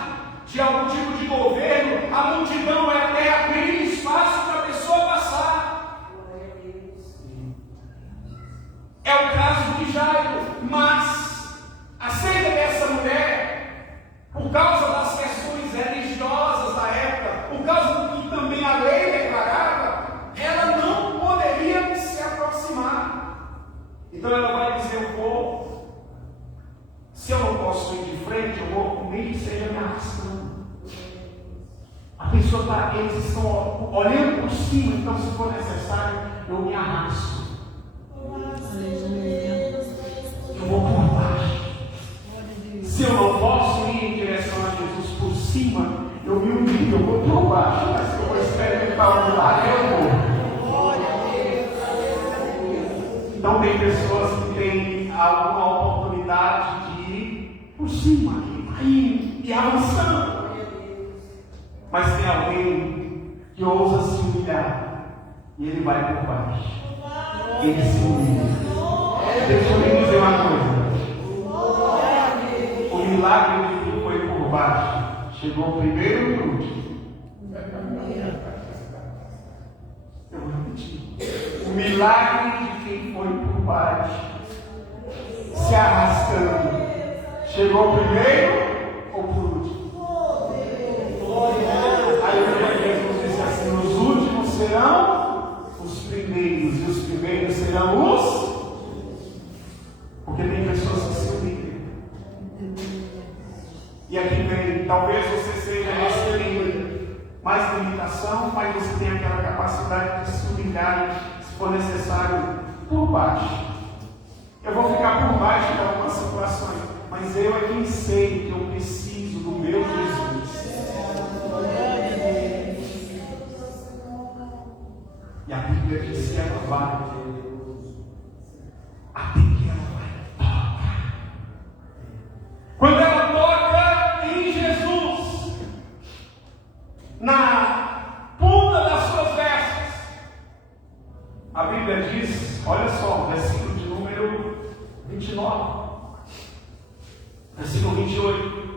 de algum tipo de governo, a multidão vai até abrir espaço para a pessoa passar. É o caso de Jairo. Mas a ceia dessa mulher, por eles estão olhando por cima, então se for necessário, eu me arrasto. Eu vou por baixo. Se eu não posso ir em direção a Jesus por cima, eu me humilho, eu vou por baixo. Mas se eu vou experimentar o milagre, eu vou. Então tem pessoas que têm alguma oportunidade de ir por cima, e avançando. Mas tem alguém que ousa se humilhar e ele vai por baixo. Ele se humilha. Deixa eu lhe dizer uma coisa. O milagre de quem foi por baixo chegou primeiro e último. Eu vou repetir. O milagre de quem foi por baixo, se arrastando, chegou primeiro ou por último? Aí Jesus disse assim: os últimos serão os primeiros, e os primeiros serão os. Porque tem pessoas que se humilham. E aqui vem, talvez você seja esse mais limitação, mas você tem aquela capacidade de se humilhar, se for necessário, por baixo. Eu vou ficar por baixo de algumas situações, mas eu é quem sei que eu preciso do meu Jesus. E a Bíblia diz que ela vai, até que ela vai tocar. Quando ela toca em Jesus, na ponta das suas vestes, a Bíblia diz, olha só, versículo de número 29, versículo 28.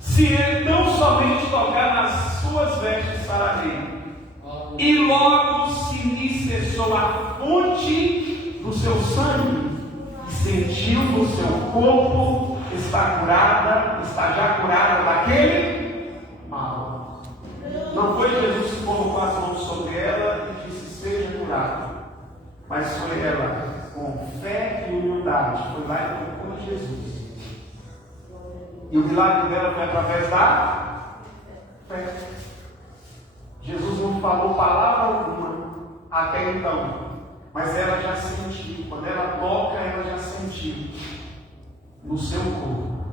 Se ele tão somente tocar nas suas vestes, sararei. E logo se lhe cessou a fonte do seu sangue, e sentiu no seu corpo está já curada daquele mal. Não foi Jesus que colocou as mãos sobre ela e disse: seja curada, mas foi ela, com fé e humildade, foi lá e tocou em Jesus. E o milagre dela foi através da fé. Jesus não falou palavra alguma até então, mas ela já sentiu. Quando ela toca, ela já sentiu no seu corpo.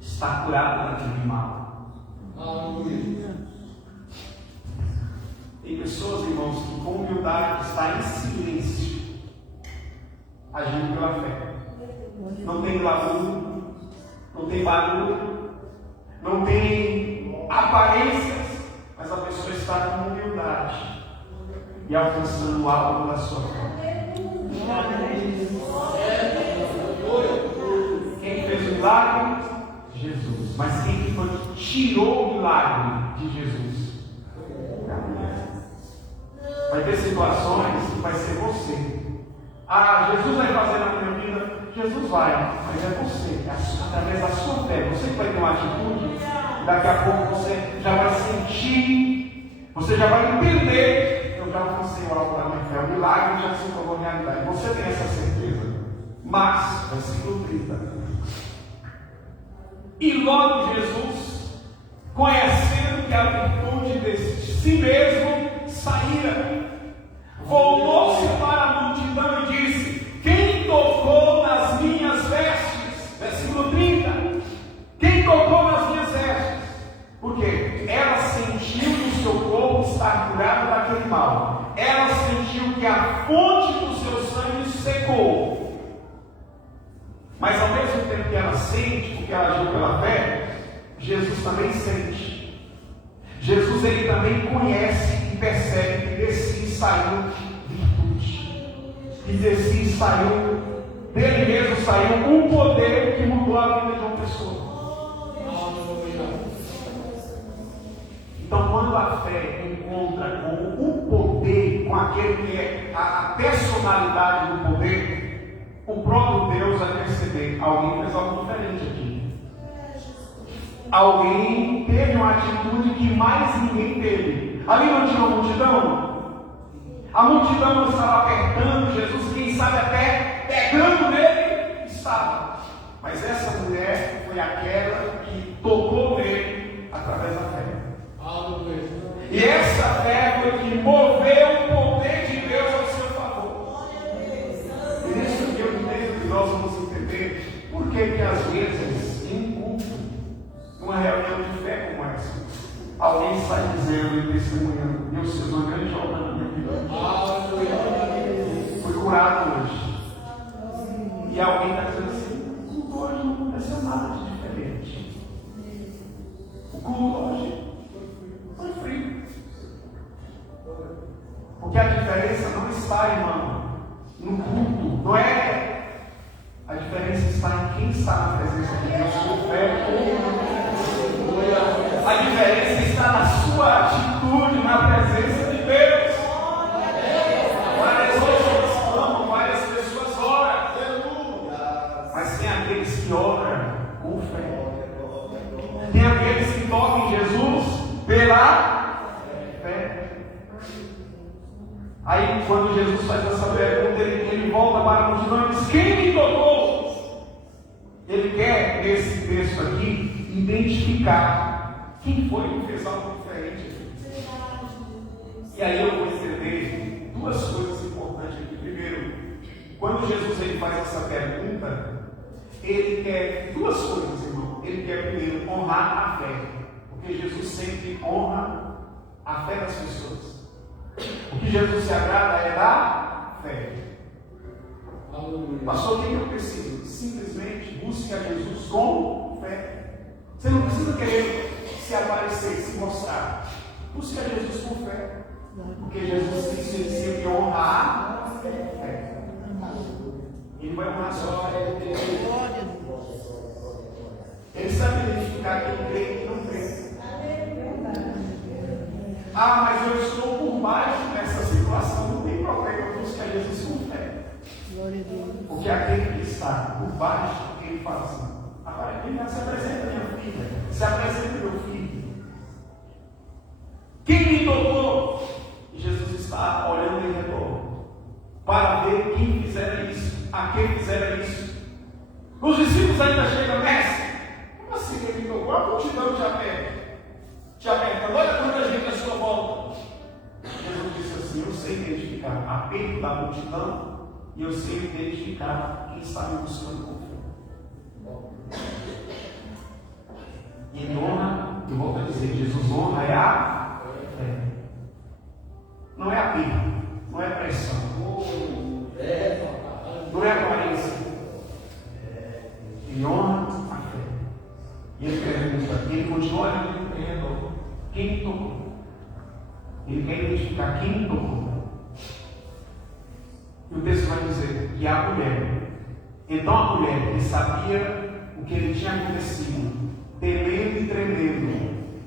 Está curada daquele mal. Aleluia. Tem pessoas, irmãos, que com humildade está em silêncio, agindo pela fé. Não tem glamour, não tem barulho, não tem aparências, mas a pessoa está com humildade e alcançando o alvo da sua fé. Quem fez o milagre? Jesus. Mas quem foi que tirou o milagre de Jesus? Vai ter situações que vai ser você. Ah, Jesus vai fazer na minha vida. Jesus vai, mas é você, através da sua fé. Você que vai ter uma atitude. Daqui a pouco você já vai sentir, você já vai entender. Eu já alcancei o alvo da minha fé. O milagre já se tornou realidade. Você tem essa certeza. Mas, versículo 30. E logo Jesus, conhecendo que a virtude de si mesmo saíra, voltou-se para a multidão e disse: quem tocou nas minhas vestes? Versículo 30. Quem tocou nas minhas vestes? Porque ela sentiu no seu corpo estar curada daquele mal. Ela sentiu que a fonte do seu sangue secou. Mas ao mesmo tempo que ela sente, porque ela agiu pela fé, Jesus também sente. Jesus ele também conhece e percebe que de si saiu virtude. Que de si saiu, dele mesmo saiu um poder que mudou a vida de uma pessoa. Então, quando a fé encontra com o poder, com aquele que é a personalidade do poder, o próprio Deus vai perceber: alguém fez algo diferente aqui. Alguém teve uma atitude que mais ninguém teve. Ali não tinha uma multidão? A multidão não estava apertando Jesus, quem sabe até pegando nele, estava. Mas essa mulher foi aquela que tocou nele através da fé. dizendo e testemunhando: Deus fez uma grande obra na minha vida. Fui curado hoje. E alguém está dizendo assim: o culto hoje não aconteceu nada de diferente. O culto hoje foi frio. Porque a diferença não está, irmão, no culto, não é. A diferença está em quem está na presença de Deus com fé. A diferença está na sua atitude na presença de Deus. Várias pessoas amam, várias pessoas oram. Mas tem aqueles que oram com fé. Tem aqueles que tocam em Jesus pela fé. Aí, quando Jesus faz essa pergunta, ele volta para a multidão e diz: quem me tocou? Ele quer, nesse texto aqui, identificar quem foi que fez algo diferente. E aí eu vou entender duas coisas importantes aqui. Primeiro, quando Jesus ele faz essa pergunta, ele quer duas coisas, irmão. Ele quer, primeiro, honrar a fé. Porque Jesus sempre honra a fé das pessoas. O que Jesus se agrada é da fé. Pastor, o que eu preciso? Simplesmente busque a Jesus com fé. Você não precisa querer se aparecer, se mostrar. Busque a Jesus com fé. Porque Jesus disse que ele honrar a fé. Ele vai honrar a sua fé. Ele sabe identificar quem crê e quem não crê. Ah, mas eu estou por baixo dessa situação. Não tem problema, busque a Jesus com fé. Porque aquele que está por baixo, ele fala assim: se apresenta minha filha, se apresenta meu filho. Quem me tocou? E Jesus está olhando em redor para ver quem fizera isso, a quem fizera isso. Os discípulos ainda chegam: mestre, como assim que ele tocou? A multidão te aperta. Olha quanta gente à sua volta. Jesus disse assim: eu sei identificar apelo da multidão e eu sei identificar quem está me buscando com fé. E ele honra, eu volto a dizer, Jesus honra é a fé. Não é apelo, não é pressão, não é aparência. Ele honra a fé. E ele pergunta, ele continua olhando em redor: quem me tocou? Ele quer identificar quem me tocou. E o texto vai dizer que a mulher, então a mulher que sabia o que lhe tinha acontecido, temendo e tremendo,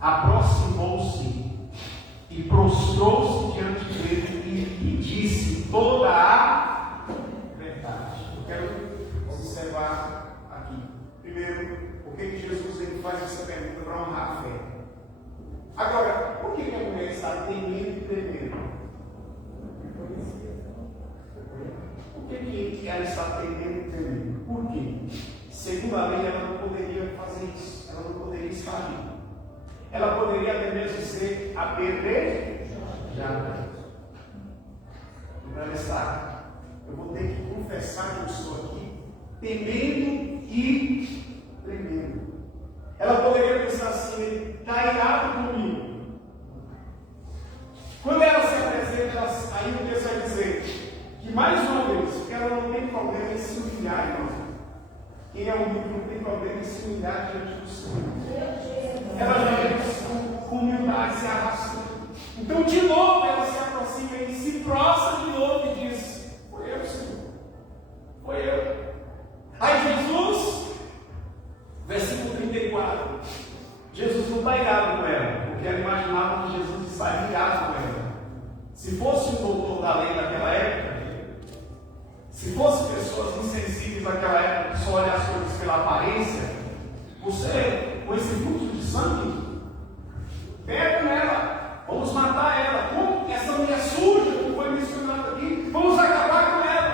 aproximou-se e prostrou-se diante dele e disse toda a verdade. Eu quero observar aqui. Primeiro, por que Jesus ele faz essa pergunta para honrar a fé? Agora, por que a mulher está temendo e tremendo? Por que ela está temendo e tremendo? Por quê? Segundo a lei, ela não poderia fazer isso. Ela não poderia estar ali. Ela poderia até mesmo ser apedrejada. Para ela estar, eu vou ter que confessar que eu estou aqui, temendo e tremendo. Ela poderia pensar assim: ele está irado comigo. Quando ela se apresenta, aí o texto vai dizer que, mais uma vez, porque ela não tem problema em se humilhar, irmão. Quem é humilde não tem problema em se humilhar diante do Senhor. Ela vem com humildade, se arrastando. Então, de novo, ela se aproxima e se prostra de novo e diz: foi eu, Senhor. Foi eu. Aí Jesus, versículo 34, Jesus não está irado com ela, porque ela imaginava que Jesus estaria irado com ela. Se fosse um doutor da lei daquela época, se fosse pessoas insensíveis daquela época que só olham as coisas pela aparência, você, com esse fluxo de sangue, pega nela, vamos matar ela. Como essa mulher suja, como foi mencionado aqui, vamos acabar com ela.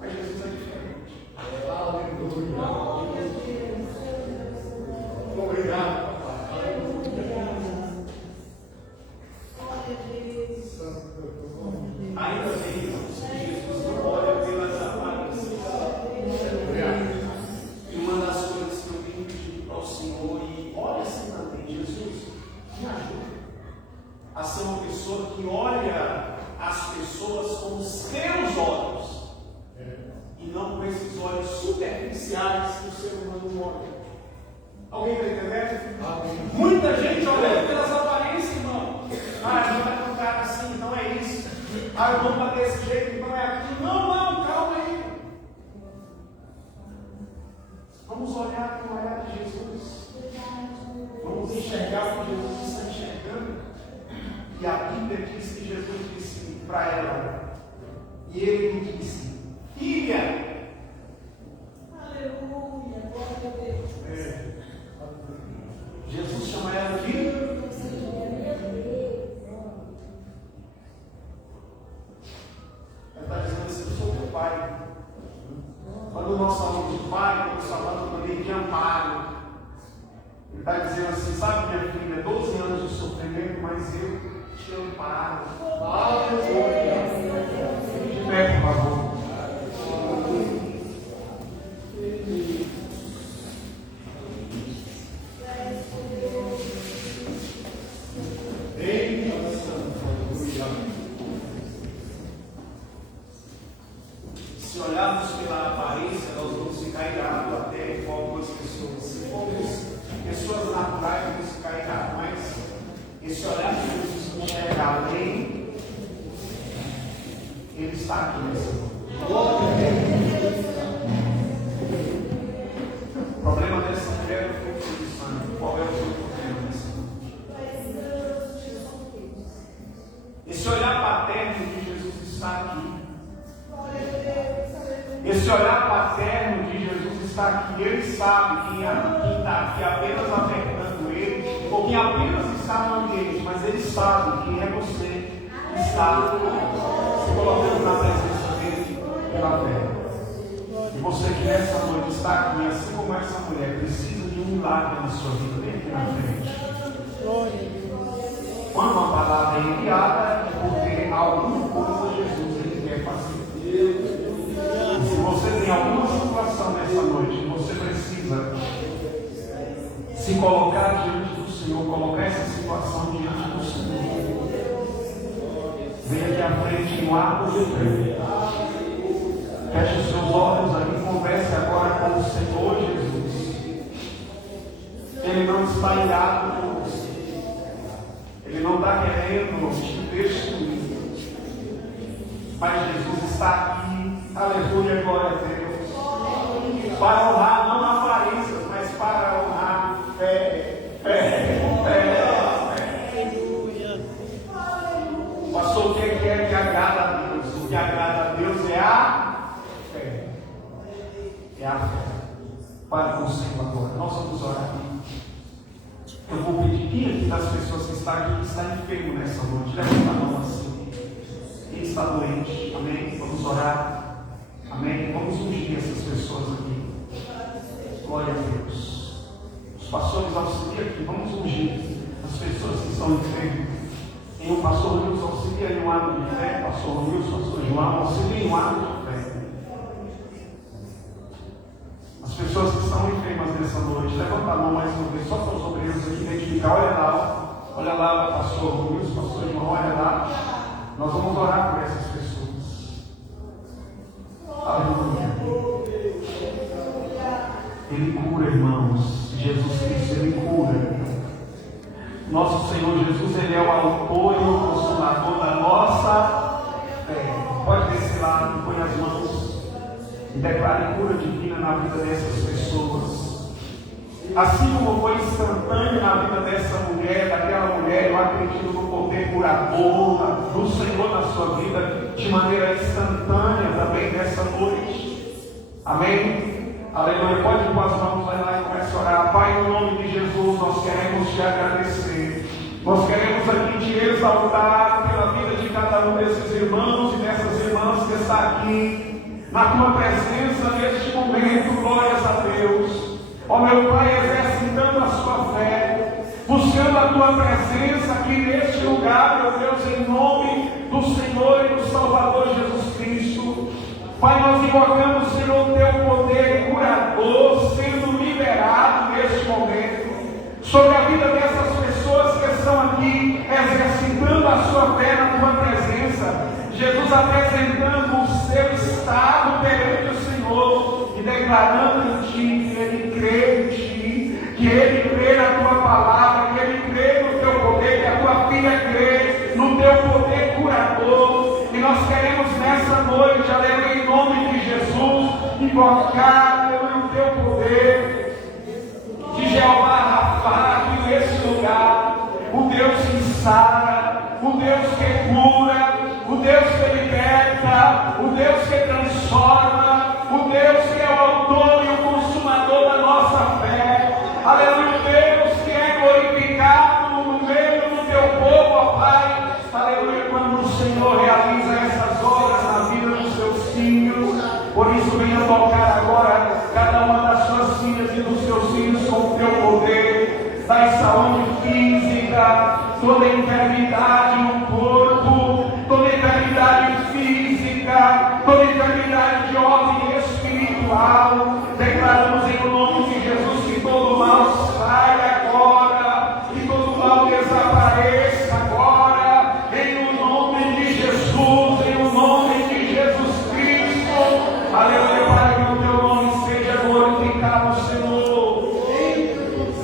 Mas Jesus é diferente. Obrigado, papai. Ainda bem, Jesus não olha pelas aparências. áreas que o ser humano mora. Alguém está entendendo? Muita gente olhando pelas aparências, irmão. Ah, irmão está com um cara assim, então é isso. Ah, o irmão está desse jeito, então é aquilo. Não, calma aí. Vamos olhar com o olhar de Jesus. Vamos enxergar o que Jesus está enxergando. E a Bíblia diz que Jesus disse para ela, e ele lhe disse: filha. Aleluia, glória a Deus. Jesus chama ela de filha. Ele está dizendo assim: eu sou teu pai. Quando nós falamos de pai, nós falamos também de amparo. Ele está dizendo assim: sabe, minha filha, 12 anos de sofrimento, mas eu te amparo. Aleluia. De pé, por favor. Se olharmos pela aparência, nós vamos ficar irados até com algumas pessoas. Se formos pessoas naturais, vamos ficar irados. Mas esse olhar que Jesus enxerga além, ele está aqui nessa noite. O problema dessa mulher não foi o fluxo de sangue. Qual é o seu problema nessa noite? Esse olhar paterno de Jesus está aqui. Esse olhar paterno de Jesus está aqui. Ele sabe quem está aqui apenas afetando ele, ou quem apenas está no ambiente, mas ele sabe quem é você que está se colocando na presença dele pela fé. E você que nessa noite está aqui, assim como essa mulher, precisa de um milagre na sua vida, vem aqui na frente. Quando uma palavra é enviada, é porque alguma coisa Jesus ele quer fazer. Se você tem alguma situação nessa noite, você precisa se colocar diante do Senhor, colocar essa situação diante do Senhor. Venha aqui à frente no ato de fé. Feche os seus olhos aí, converse agora com o Senhor Jesus. Ele não está irado com você. Ele não está querendo te destruir. Mas Jesus está aqui. Aleluia, glória a Deus. Para honrar não aparências, mas para honrar fé. Pastor, o que é que agrada a Deus? O que agrada a Deus é a fé. É a fé. Pare com o Senhor agora. Nós vamos orar. Eu vou pedir quem das pessoas que estão aqui que está enfermo nessa noite. Levanta a mão assim. Quem está doente, amém? Vamos orar. Amém? Vamos ungir essas pessoas aqui. Glória a Deus. Os pastores auxiliam aqui. Vamos ungir as pessoas que estão enfermas. Tem o pastor Wilson, auxilia em um ato de fé. Pastor Wilson, pastor João, auxilia em um ato de fé. As pessoas que estão enfermas nessa noite, levanta a mão mais uma vez, só para os obreiros aqui identificar. Olha lá, pastor Wilson, pastor João, olha lá. Nós vamos orar por essas pessoas. Aleluia. Ele cura, irmãos. Jesus Cristo, Ele cura. Nosso Senhor Jesus, Ele é o autor e o consumador da nossa fé. Pode descer lá, põe as mãos e declare cura divina na vida dessas pessoas. Assim como foi instantâneo na vida dessa mulher, daquela mulher, eu acredito no poder curador do Senhor na sua vida, de maneira instantânea também nessa noite. Amém? Aleluia. Pode pôr as mãos lá e comece a orar. Pai, no nome de Jesus, nós queremos te agradecer. Nós queremos aqui te exaltar pela vida de cada um desses irmãos e dessas irmãs que está aqui, na tua presença neste momento. Glórias a Deus. Ó meu Pai, exercitando a sua fé, buscando a tua presença aqui neste lugar, meu Deus, em nome do Senhor e do Salvador Jesus Cristo. Pai, nós invocamos, Senhor, o teu poder curador sendo liberado neste momento sobre a vida dessas pessoas que estão aqui exercitando a sua fé na tua presença. Jesus apresentando o seu estado perante o Senhor e declarando em ti sara, o Deus que cura, o Deus que liberta, o Deus que transforma, o Deus que é o autor e o consumador da nossa fé. Aleluia, Deus que é glorificado no meio do teu povo, ó Pai. Aleluia, quando o Senhor realiza essas obras na vida dos seus filhos. Por isso, venha tocar agora cada uma das suas filhas e dos seus filhos com o teu poder. Dai saúde física, toda enfermidade no corpo, toda enfermidade física, toda enfermidade de ordem espiritual. Declaramos em nome de Jesus que todo mal saia agora, que todo mal desapareça agora, em nome de Jesus, em nome de Jesus Cristo. Aleluia, para que o teu nome seja glorificado, Senhor.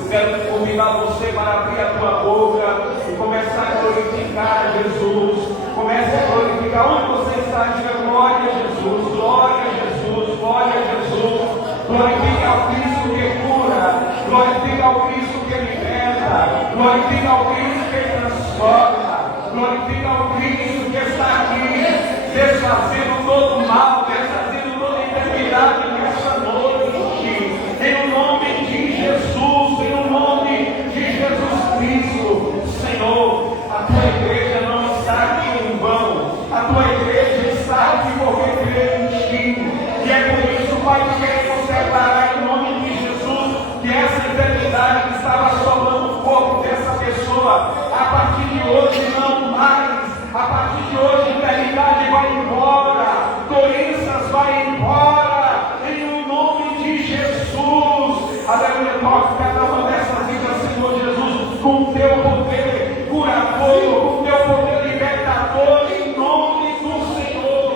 Eu quero convidar você para abrir a tua boca e começar a glorificar Jesus. Comece a glorificar. Onde você está, diga glória a Jesus, glória a Jesus, glória a Jesus. Glorifique ao Cristo que cura, glorifique ao Cristo que liberta, glorifique ao Cristo que transforma, glorifique ao Cristo que está aqui, desfazendo todo mal, desfazendo toda enfermidade nessa noite. Em nome de Jesus, em nome de Jesus Cristo, Senhor, a tua igreja não está aqui em vão, a tua igreja está aqui porque crê em ti. E é por isso, Pai, que queremos declarar em nome de Jesus que essa enfermidade que estava assolando o corpo dessa pessoa, a partir de hoje não mais. A partir de hoje, enfermidade vai embora, doenças vai embora, em nome de Jesus. Aleluia, toque cada uma dessas vidas, Senhor Jesus, com o teu poder curador, com o teu poder libertador, em nome do Senhor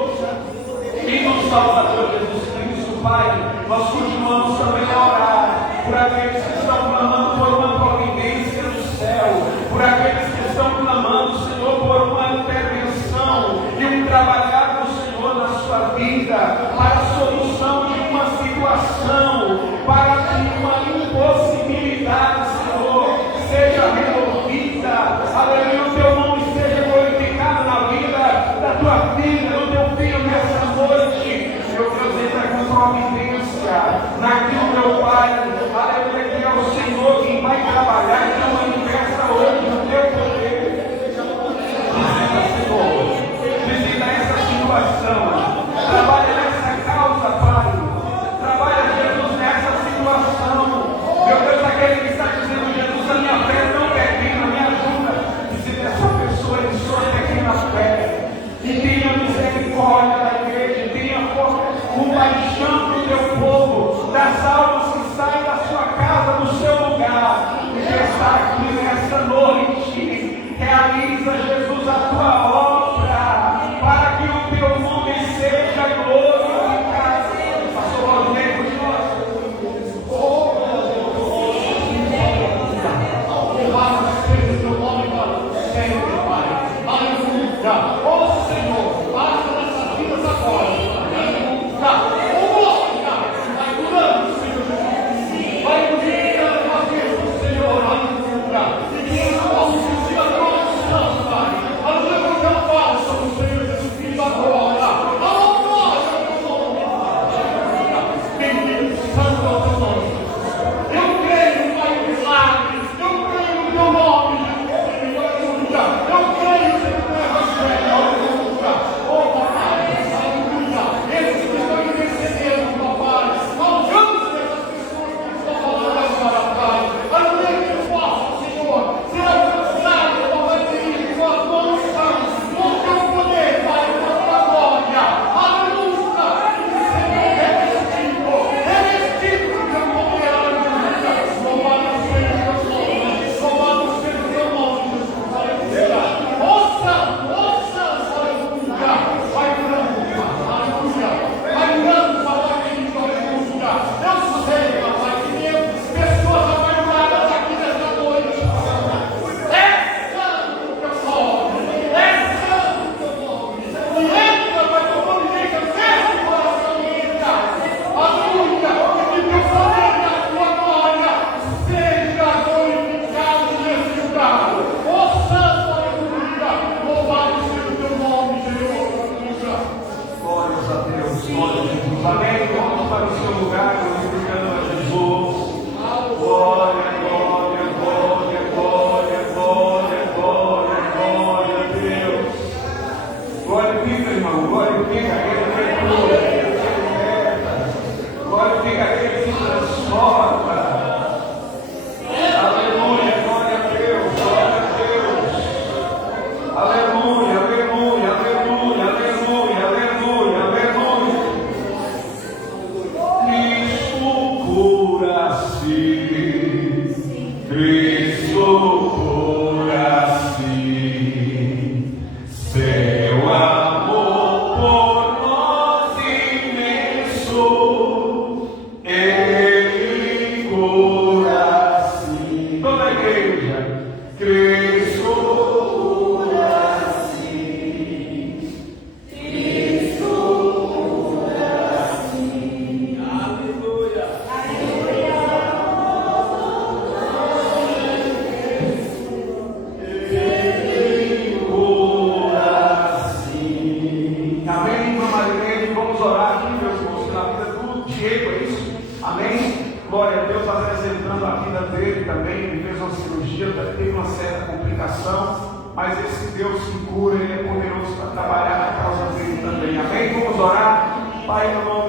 e do Salvador Jesus Cristo. Pai, nós continuamos também a orar por aqueles que estão clamando por uma providência do céu, por aqueles que estão clamando, Senhor, por uma intervenção e um trabalhar do Senhor na sua vida, para a solução de uma situação, para que uma impossibilidade, Senhor, seja resolvida. Aleluia, o teu nome seja glorificado na vida da tua filha, do teu filho nessa noite. Meu Deus, entra com providência naquilo, meu Pai. Aleluia, que é o Senhor quem vai trabalhar, que manifesta hoje o teu poder. Visita, Senhor, visita essa situação, trabalha nessa causa, Pai, trabalha, Jesus, nessa situação. Meu Deus, aquele que está dizendo, Jesus, a minha fé não termina, me ajuda. Visita essa pessoa em sua pequena fé e tenha misericórdia da igreja, tenha compaixão do teu povo, das almas que saem da sua casa, do seu lugar, e que Glória a Deus, está apresentando a vida dele também. Ele fez uma cirurgia, teve uma certa complicação, mas esse Deus que cura, ele é poderoso para trabalhar na causa dele também. Amém? Vamos orar. Pai, no nome